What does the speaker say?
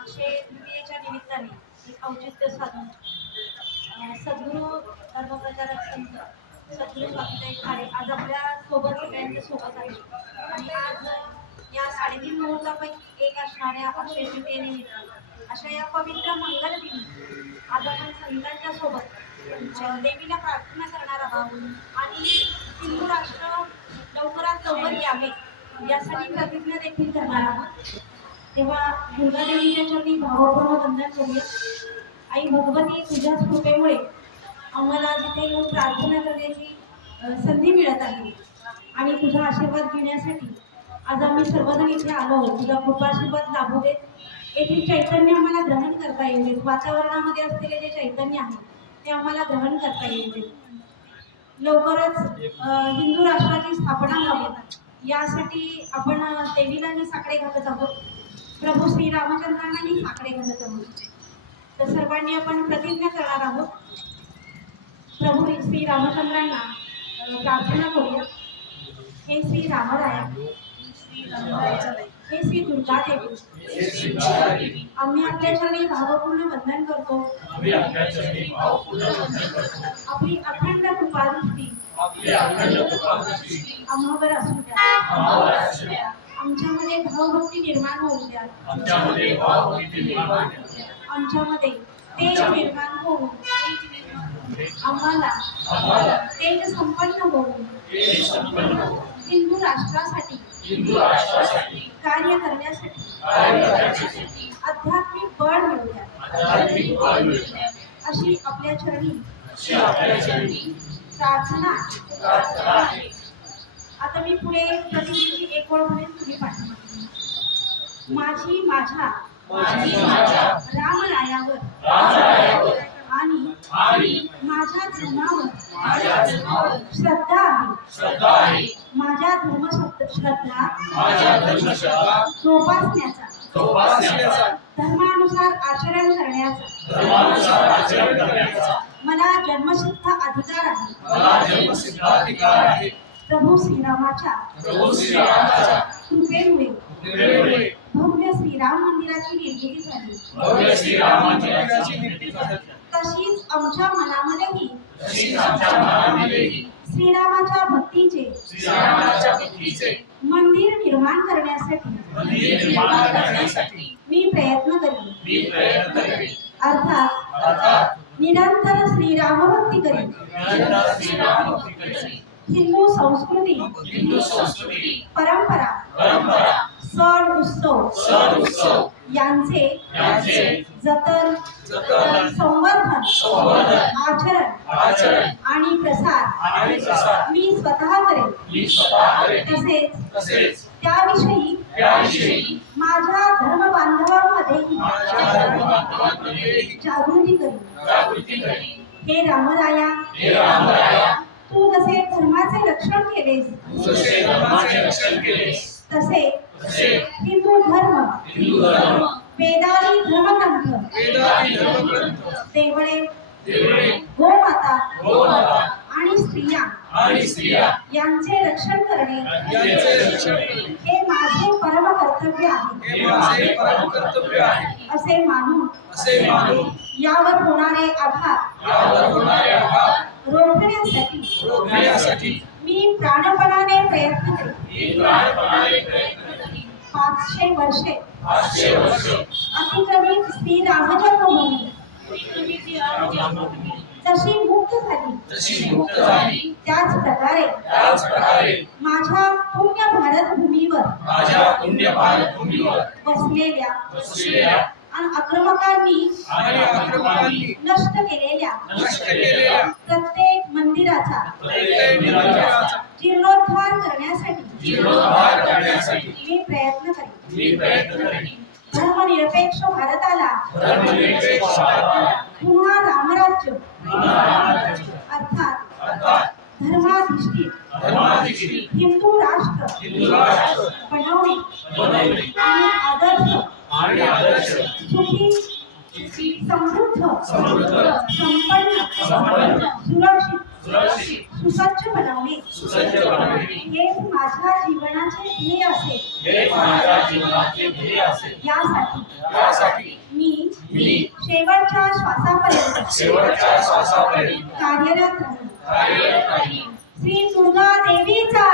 अक्षय तृतीयेच्या निमित्ताने एक औचित्य साधून सद्गुरू धर्मप्रचारक संत सद्गुरू स्वामीताई खाडे आज आपल्या सोबत सगळ्यांच्या सोबत आहे आणि आज या 3.5 मुहूर्तापैकी एक असणाऱ्या अक्षय तृतीयेनिमित्त अशा या पवित्र मंगल दिनी आज आपण संतांच्या सोबत देवीला प्रार्थना करणार आहोत आणि हिंदू राष्ट्र लवकरात लवकर यावे यासाठी प्रतिज्ञा देखील करणार आहोत। तेव्हा दुर्गा देवीच्या चरणी भावपूर्ण वंदन करूया। आई भगवती, तुझ्या कृपेमुळे आम्हाला जिथे येऊन प्रार्थना करण्याची संधी मिळत आहे आणि तुझा आशीर्वाद घेण्यासाठी आज आम्ही सर्वजण इथे आलो। तुझा कृपाशीर्वाद लाभू देत, येथील चैतन्य आम्हाला ग्रहण करता येऊ देत, वातावरणामध्ये असलेले जे चैतन्य आहे ते आम्हाला ग्रहण करता येऊ देत। लवकरच हिंदू राष्ट्राची स्थापना व्हावी यासाठी आपण देवीलाही साकडे घालत आहोत, प्रभू श्री रामचंद्रांनाही साकडे घालत आहोत। तर सर्वांनी आपण प्रतिज्ञा करणार आहोत। प्रभू श्री रामचंद्रांना प्रार्थना करूया। हे श्री रामराया, हे श्री दुर्गा देवी, आम्ही आपल्या चरणी भावपूर्ण वंदन करतो। आपली अखंड कृपादृष्टी आम्हावर असू द्या, आमच्यामध्ये भावभक्ती निर्माण होऊ द्या, आमच्यामध्ये तेज निर्माण होऊन आम्हाला तेज संपन्न होऊन हिंदू राष्ट्रासाठी कार्य करण्यासाठी आध्यात्मिक बळ मिळू द्या अशी आपल्या चरणी प्रार्थना आहे। आता मी पुढे प्रतिज्ञेची एक ओळ म्हणेन, तुम्ही पाठवा। माझी माझ्या रामरायावर आणि माझ्या धर्मावर श्रद्धा आहे। माझ्या धर्मश्रद्धा जोपासण्याचा, धर्मानुसार आचरण करण्याचा मला जन्मसिद्ध अधिकार आहे। प्रभू श्रीरामाच्या कृपेमुळे भव्य श्रीराम मंदिराची निर्मिती झाली, तशीच आमच्या मनामध्येही श्रीरामाच्या भक्तीचे मंदिर निर्माण करण्यासाठी मी प्रयत्न करेन। अर्थात निरंतर श्रीराम भक्ती करेन। हिंदू संस्कृती, परंपरा, सण उत्सव यांचे जतन, संवर्धन, आचरण आणि प्रसार मी स्वतः करेन। तसेच त्याविषयी माझ्या धर्म बांधवांमध्येही जागृती करेन। हे रामराया, तू जसे धर्माचे रक्षण केलेस तसे हिंदू धर्म, वेदादी धर्मग्रंथ, देवळे, गोमाता आणि स्त्रिया यांचे रक्षण करणे हे माझे परम कर्तव्य आहे असे मानून यावर होणारे आघात रोखण्यासाठी मी प्राणपणाने प्रयत्न करेन। 500 वर्षे अतिक्रमित श्री रामजन्मभूमी जशी मुक्त झाली त्याच प्रकारे माझ्या पुण्य भारत भूमीवर बसलेल्या आणि आक्रमकांनी नष्ट केलेल्या प्रत्येक मंदिराचा जीर्णोद्धार करण्यासाठी मी प्रयत्न करेन। धर्मनिरपेक्ष भारताला पुन्हा रामराज्य राज्य अर्थात धर्माधिष्ठित हिंदू राष्ट्र बनवणे आणि आदर्श सुखी समृद्ध संपन्न सुरक्षित सुसज्ज बनवणे हेच माझ्या जीवनाचे ध्येय असेल यासाठी मी शेवटच्या श्वासापर्यंत कार्यरत राहीन. श्री दुर्गा देवीचा